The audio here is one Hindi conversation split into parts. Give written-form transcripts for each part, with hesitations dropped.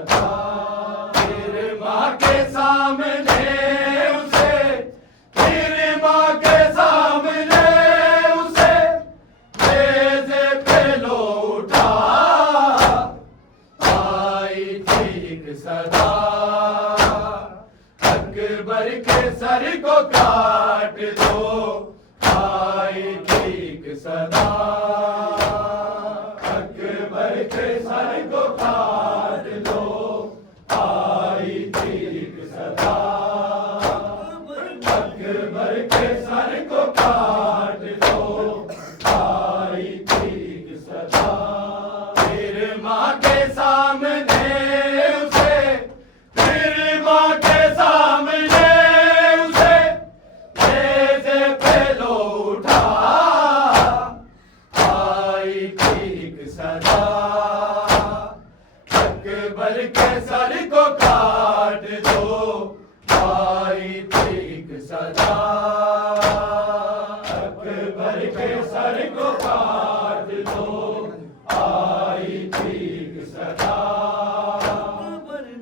सदा। फिर माँ के सामने उसे, फिर माँ के सामने उसे नेज़े पे लो उठा, आई थी एक सदा। अकबर के सर को काट दो, आई थी एक सदा। अकबर के सर को काट दो, आई थी एक सदा। अकबर के सर को काट दो, आई थी एक सदा। फिर माँ के सामने उसे, फिर माँ के सामने उसे नेज़े पे लो उठा, आई थी एक सदा। अकबर के सर को काट दो, आई थी एक सदा। अकबर के सर को काट दो, आई थी एक सदा।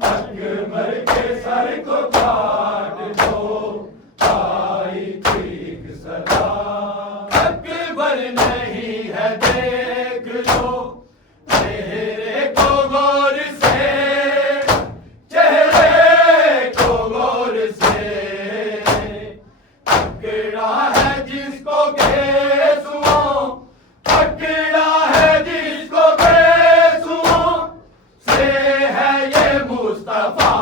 अकबर के सर को काट दो, आई थी एक सदा। अकबर नहीं है देख लो चेहरे को गौर से, चेहरे को गौर से। पकड़ा है जिसको गेसुओं, पकड़ा है जिसको गेसुओं से है ये मुस्तफा,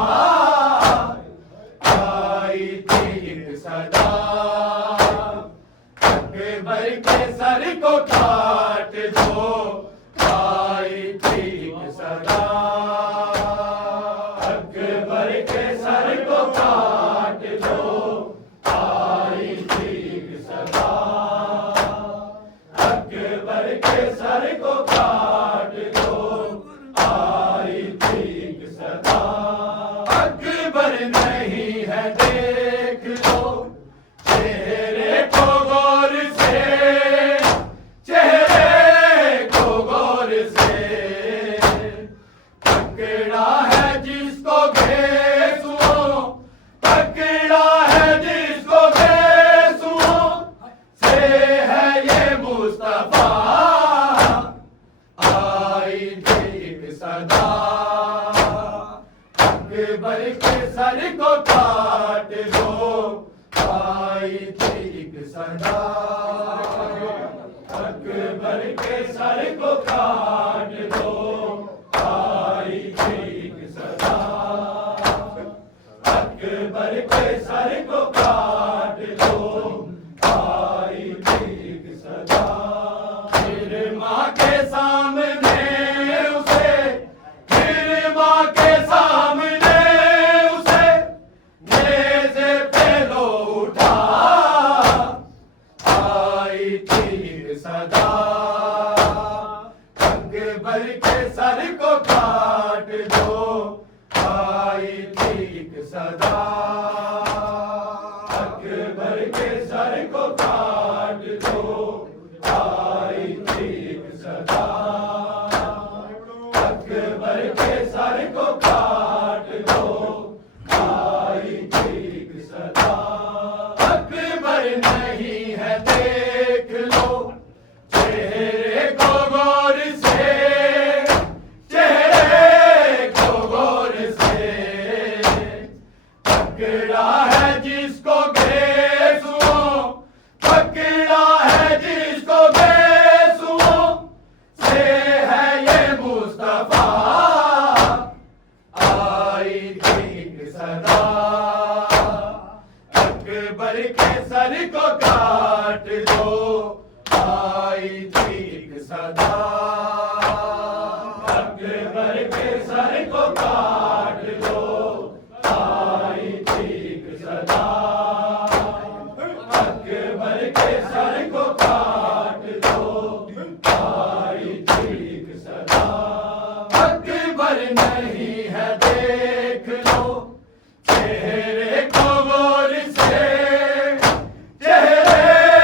आई थी एक सदा। अकबर के सर को काट दो, आई थी एक सदा। अकबर के सर को काट दो, आई थी एक सदा। अकबर के सर को काट दो, आई थी एक सदा। अकबर नहीं है देख लो चेहरे को गौर से, चेहरे को गौर से। पकड़ा है जिसको गेसुओं, पकड़ा है जिसको गेसुओं से है ये मुस्तफा, आई थी एक सदा। अकबर के सर को काट दो, आई थी एक सदा। अकबर के सर को काट दो, आई थी एक सदा। अकबर के सर को काट दो, आई थी एक सदा। फिर माँ के सामने उसे, फिर माँ के सामने उसे नेज़े पे लो उठा, आई थी एक सदा। अकबर के सर को काट दो, आई थी एक सदा। अकबर के सर को काट दो, आई थी एक सदा। अकबर के सर को काट दो, आई थी एक सदा। अकबर नहीं है देख लो चेहरे को गौर से, चेहरे को गौर से। पकड़ा है जिसको गेसुओं, पकड़ा है जिसको गेसुओं से है ये मुस्तफा, आई थी एक सदा। अकबर के सर को काट दो, आई थी एक सदा। अकबर के सर को काट दो, आई थी एक सदा। अकबर के सर को काट दो, आई थी एक सदा। अकबर नहीं है देख लो चेहरे को गौर से, चेहरे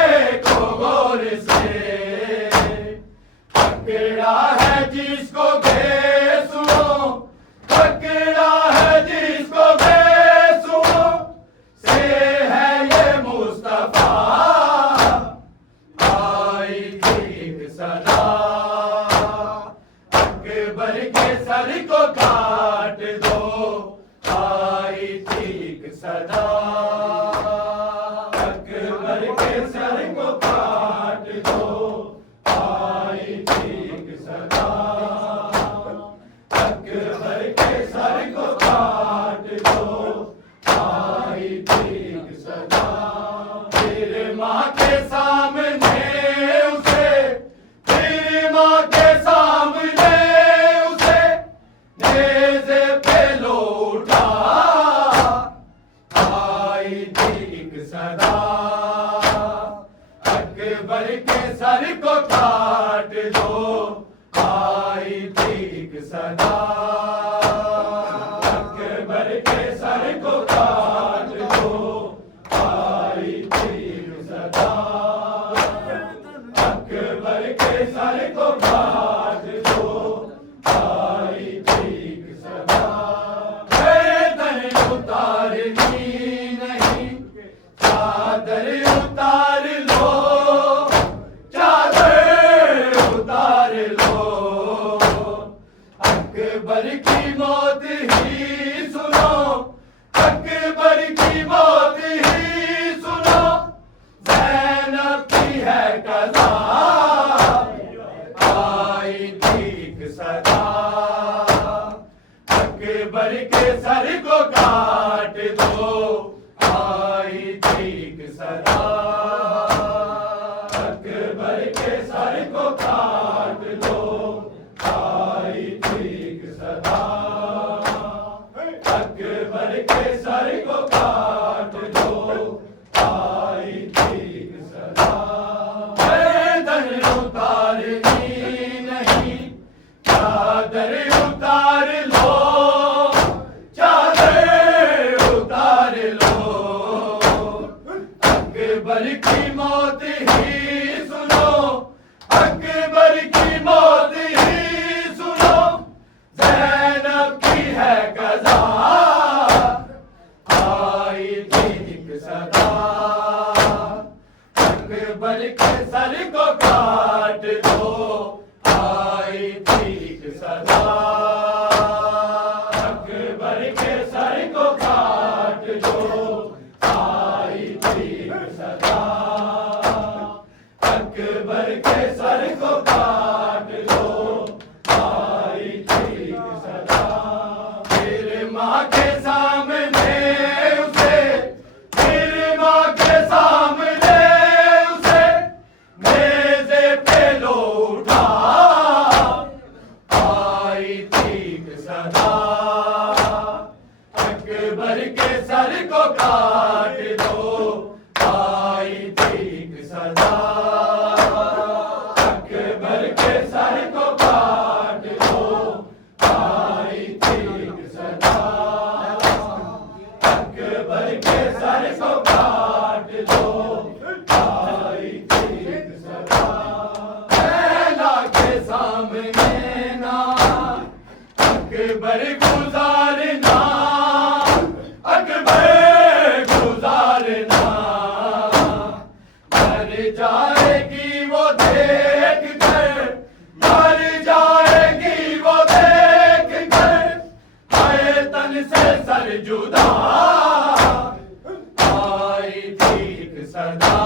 मौत ही सुनो, अकबर की मौत ही सुनो, ज़ैनब की है कज़ा, आई ठीक सदा, अकबर के सर को काट दो, आई ठीक सदा, अकबर के सर को काट दो, आई ठीक सदा, अकबर के सर को काट दो, आई ठीक सदा। गर्दन उतारनी नहीं, चादर उतार लो, चादर उतार लो, अकबर की मौत ही सुनो, अकबर की मौत ही सुनो, ज़ैनब की है कज़ा, आई ठीक सदा, अकबर के सर को काट दो, आई ठीक सदा, अकबर के सर को काट दो, आई ठीक सदा, अकबर के सर को काट दो, आई ठीक सदा। फिर माँ के सामने उसे, फिर माँ के सामने उसे, मेज़े पे लो उठा, आई ठीक सदा, अकबर के सर को काट दो, आई ठीक सदा, अकबर के सर को काट दो, आई ठीक सदा, अकबर के सर को काट दो, आई ठीक सदा। पहला के सामने ना अकबर गुजारना, अकबर गुजारना, मर जाएगी वो देख कर, मर जाएगी वो देख कर, आए तन से सर जुदा, आई ठीक सदा,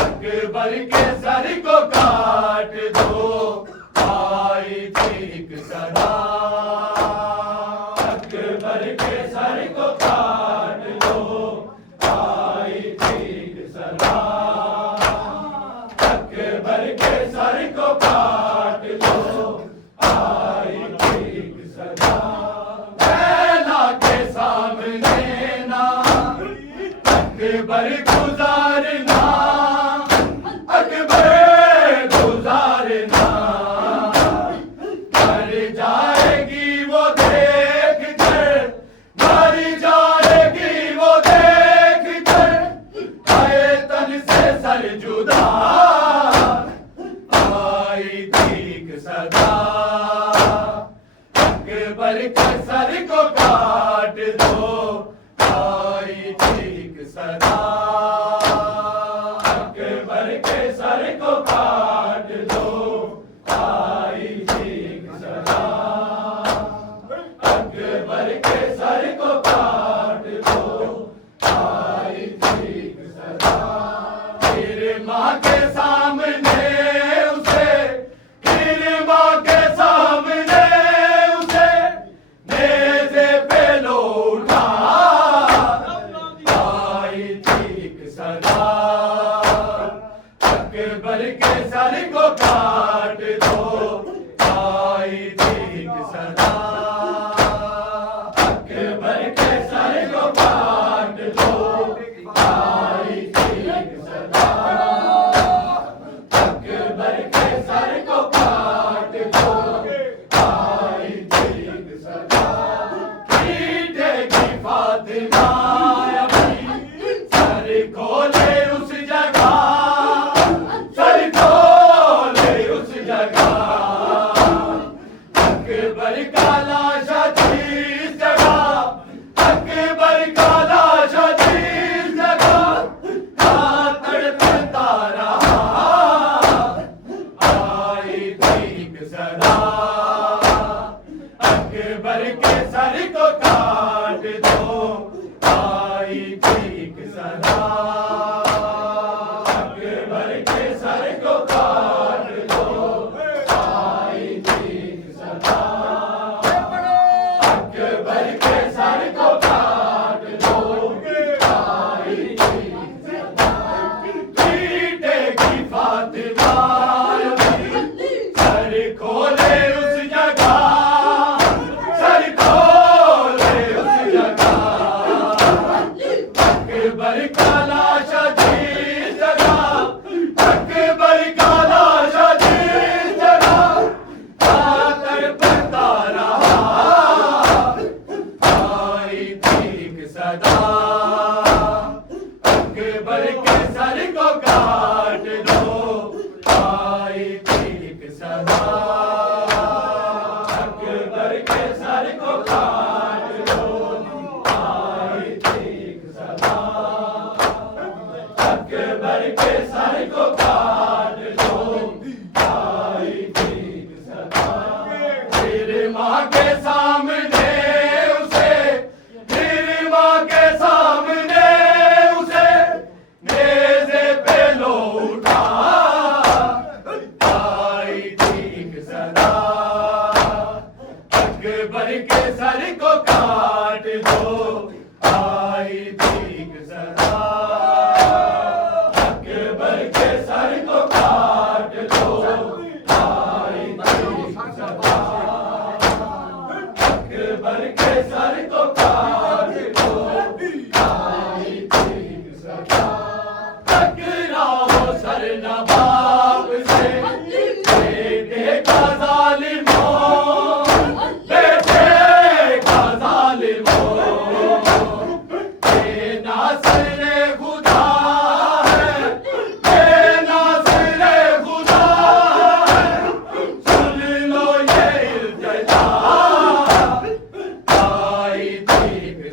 अकबर के सर को काट दो, आई ठीक सदा, अकबर के सर को काट दो, आई ठीक सदा, अकबर के सर को काट दो, आई ठीक सदा। पहला के सामने ना अकबर गुजारना, अकबर गुजारना, मर जाएगी वो देख कर, मर जाएगी वो देख कर, आए तन से सर जुदा, आई ठीक सदा, अकबर के सर को काट दो, आई ठीक सदा, अकबर के सर को काट दो, आई ठीक सदा, अकबर के सर को काट दो, आई ठीक सदा। फिर माँ के सामने उसे, फिर माँ के सामने उसे, मेज़े पे लो उठा, आई ठीक सदा, अकबर के सर को काट दो, आई ठीक सदा, अकबर के सर को काट दो, आई ठीक सदा, अकबर के सर को काट दो, आई ठीक सदा। पीटेगी फातिमा अभी, सर खोले उस जगह, सर खोले उस जगह, अकबर का लाशा जिस जगह, अकबर का लाशा जिस जगह, तड़पता रहा, आई ठीक सदा, अकबर के सर को काट दो, आई ठीक सदा। अकबर के सर को काट दो, आई ठीक सदा। अकबर के सर को काट दो, आई ठीक सदा। पीटेगी फातिमा सर खोले उस जगह, सर खोले उस जगह। अकबर का लाशा जिस जगह, अकबर का लाशा जिस जगह आकर पता रहा, आई ठीक सदा। अकबर के सर को काट दो, आई ठीक सदा। अकबर के सर को काट दो, आई ठीक सदा। अकबर के सर को काट दो, आई ठीक सदा। फिर माँ के सामने उसे, फिर माँ के सामने उसे नेज़े पे लो उठा, आई ठीक सदा। अकबर के सर को काट दो, आई ठीक सदा। अकबर के सर को काट दो, आई ठीक सदा। अकबर के सर को काट दो, आई ठीक सदा। टकराओ सर न